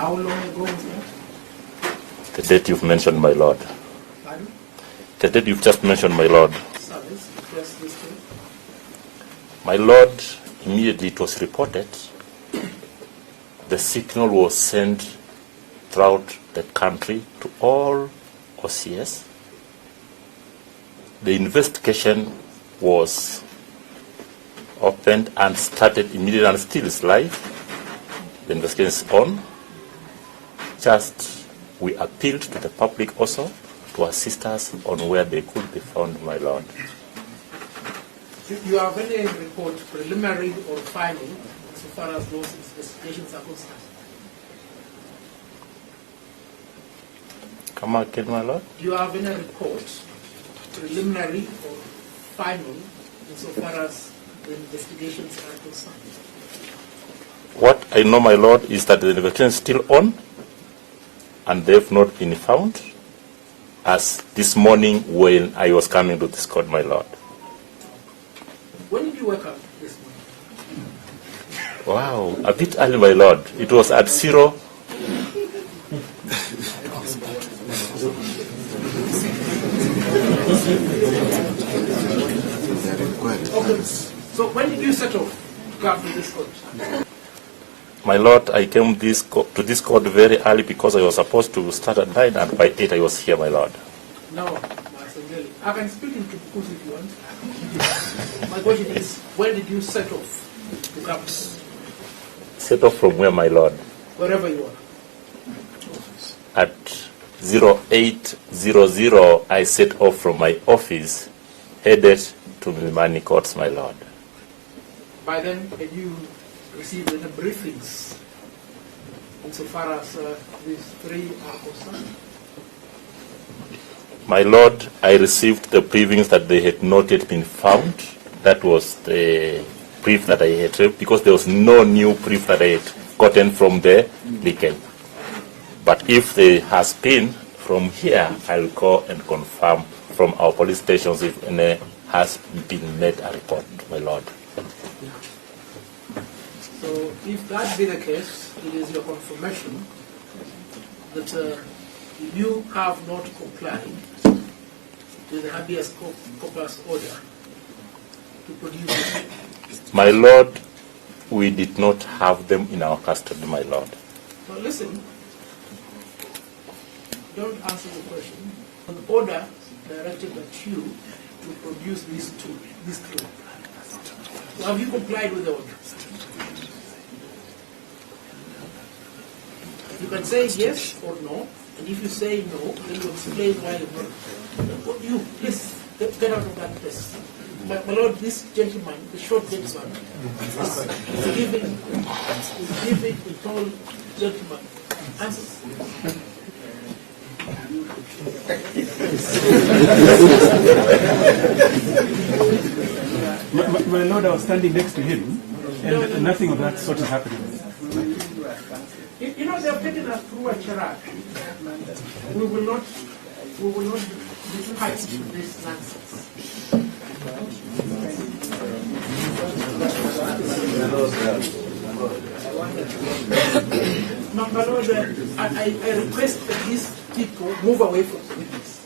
How long ago was that? The date you've mentioned, my Lord. Pardon? The date you've just mentioned, my Lord. Service, just this day. My Lord, immediately it was reported, the signal was sent throughout the country to all OCS. The investigation was opened and started immediately and still is live. The investigation is on. Just we appealed to the public also to assist us on where they could be found, my Lord. Do you have any report, preliminary or final, so far as those investigations are concerned? Come again, my Lord. Do you have any report, preliminary or final, insofar as the investigations are concerned? What I know, my Lord, is that the investigation is still on and they've not been found as this morning when I was coming to this court, my Lord. When did you wake up this morning? Wow, a bit early, my Lord. It was at 0. Okay. So when did you set off to come to this court? My Lord, I came to this court very early because I was supposed to start at 9 and by 8 I was here, my Lord. No, Masengeli. I can speak in Kipukuzi if you want. My question is, when did you set off to come? Set off from where, my Lord? Wherever you are. At 0800, I set off from my office, headed to Milimani Courts, my Lord. By then, had you received any briefings insofar as these three are concerned? My Lord, I received the briefings that they had not yet been found. That was the brief that I had received because there was no new brief that I had gotten from the legal. But if there has been from here, I'll go and confirm from our police stations if any has been made a report, my Lord. So if that be the case, it is your confirmation that you have not complied with the habeas corpus order to produce it. My Lord, we did not have them in our custody, my Lord. Now listen, don't answer the question. An order directed at you to produce these three. So have you complied with the order? You can say yes or no, and if you say no, then you explain why you're not. You, please, get out of that place. My Lord, this gentleman, the short gentleman, is giving the tall gentleman answers. My Lord, I was standing next to him, and nothing of that sort is happening. You know, they have taken us through a charade. We will not be piped with this nonsense. My Lord, I request that these people move away from the witness.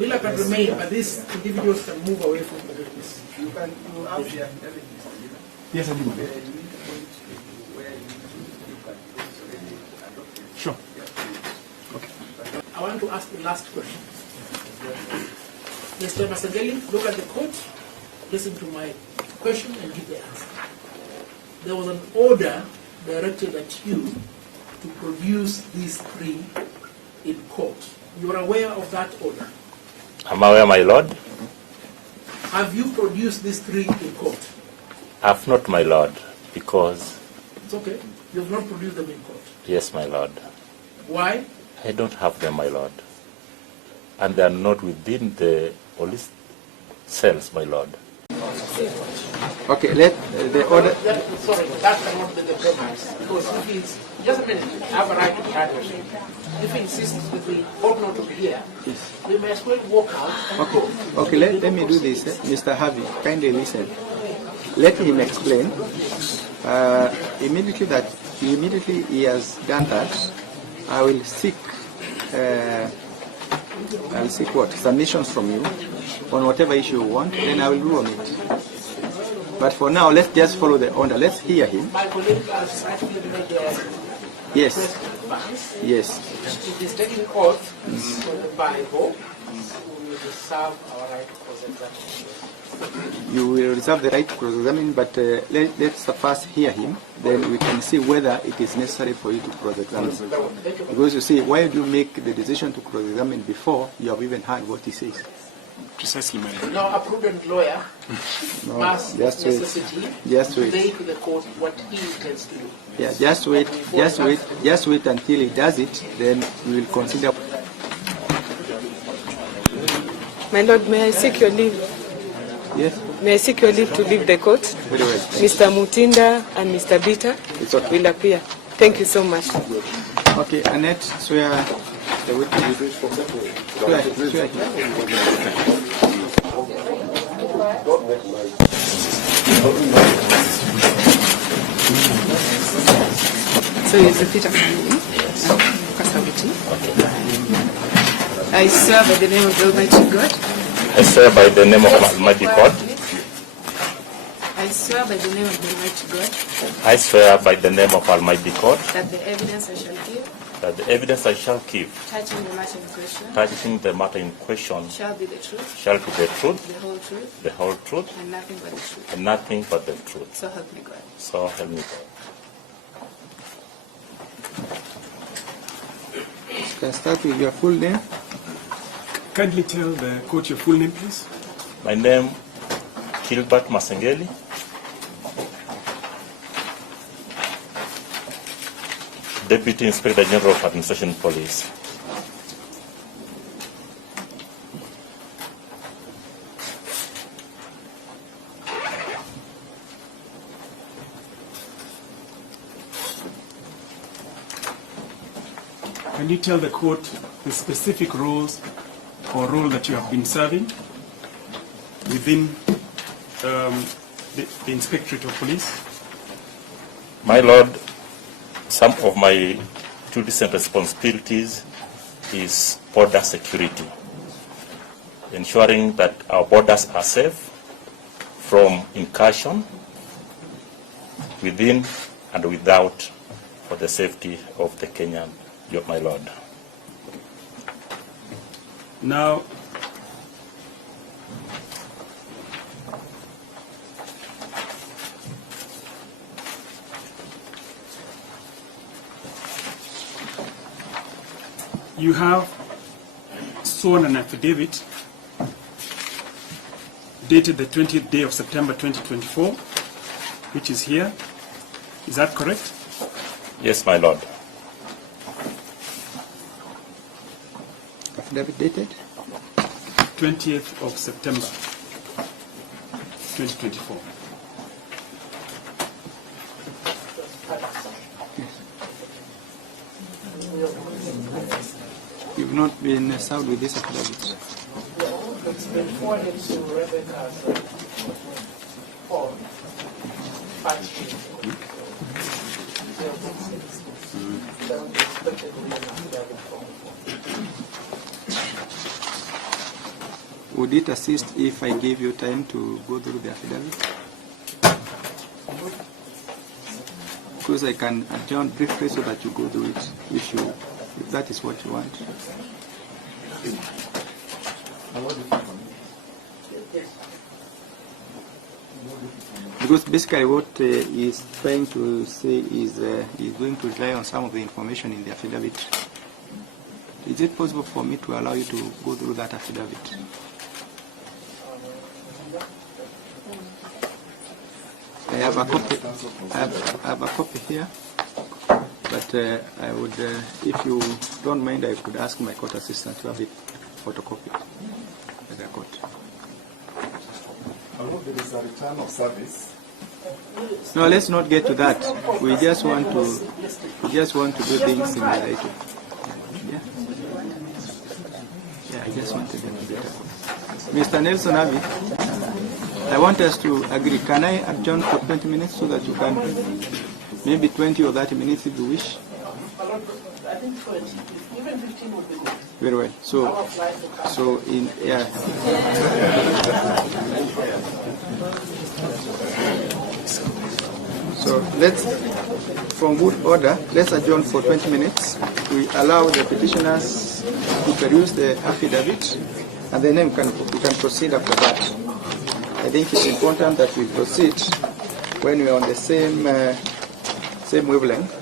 Miller can remain, but these individuals can move away from the witness. Yes, I do. Sure. Okay. I want to ask the last question. Mr. Masengeli, look at the court, listen to my question and give the answer. There was an order directed at you to produce these three in court. You are aware of that order? Am I aware, my Lord? Have you produced these three in court? I have not, my Lord, because... It's okay. You have not produced them in court. Yes, my Lord. Why? I don't have them, my Lord. And they are not within the police cells, my Lord. Okay, let the order... Sorry, that cannot be the premise. Because if he's... Just a minute, I have a right to carry him. If he insists that we ought not to be here, we may as well walk out and go. Okay, let me do this. Mr. Havi, kindly listen. Let him explain. Immediately he has done that, I will seek what? Submissions from you on whatever issue you want, then I will do on it. But for now, let's just follow the order. Let's hear him. My colleague has actually made the Yes. Yes. It is taking oath from the Bible. We will reserve our right to cross-examine. You will reserve the right to cross-examine, but let's first hear him. Then we can see whether it is necessary for you to cross-examine. Because you see, why do you make the decision to cross-examine before you have even heard what he says? Precisely, my lord. Now, a prudent lawyer No, must just wait. necessity Just wait. say to the court what he intends to do. Yeah, just wait until he does it, then we will consider. My lord, may I seek your leave? Yes, May I seek your leave to leave the court? very well. Mr. Mutinda and Mr. Bita It's okay. will appear. Thank you so much. Okay, Annette, swear the witness. Swear here. So you repeat after me. I swear by the name of the Almighty God. I swear by the name of Almighty God. I swear by the name of the Almighty God I swear by the name of Almighty God that the evidence I shall give that the evidence I shall give touching the matter in question touching the matter in question shall be the truth, shall be the truth, the whole truth, the whole truth, and nothing but the truth. and nothing but the truth. So help me God. So help me God. Can start with your full name. Kindly tell the court your full name, please. My name, Gilbert Masengeli. Deputy Inspector General of Administration Police. Can you tell the court the specific roles or role that you have been serving within the Inspectorate of Police? My Lord, some of my duties and responsibilities is border security, ensuring that our borders are safe from incursion within and without for the safety of the Kenyan, my Lord. Now, you have sworn an affidavit dated the 20th day of September 2024, which is here. Is that correct? Yes, my Lord. Affidavit dated 20th of September 2024. You've not been served with this affidavit. It's been forwarded to Rebecca's phone. Would it assist if I gave you time to go through the affidavit? Because I can adjourn briefly so that you go through it if that is what you want. Because basically what he's trying to say is he's going to rely on some of the information in the affidavit. Is it possible for me to allow you to go through that affidavit? I have a copy. I have a copy here, but I would, if you don't mind, I could ask my court assistant to have it photocopied by the court. There is a return of service. No, let's not get to that. We just want to do things in the right way. Yeah. Yeah, I just wanted them to get it. Mr. Nelson Havi, I want us to agree. Can I adjourn for 20 minutes so that you can, maybe 20 or 30 minutes if you wish? I think 20, even 15 would be good. Very well. So in, yeah. So let's, from good order, let's adjourn for 20 minutes. We allow the petitioners to peruse the affidavit, and then we can proceed after that. I think it's important that we proceed when we are on the same wavelength.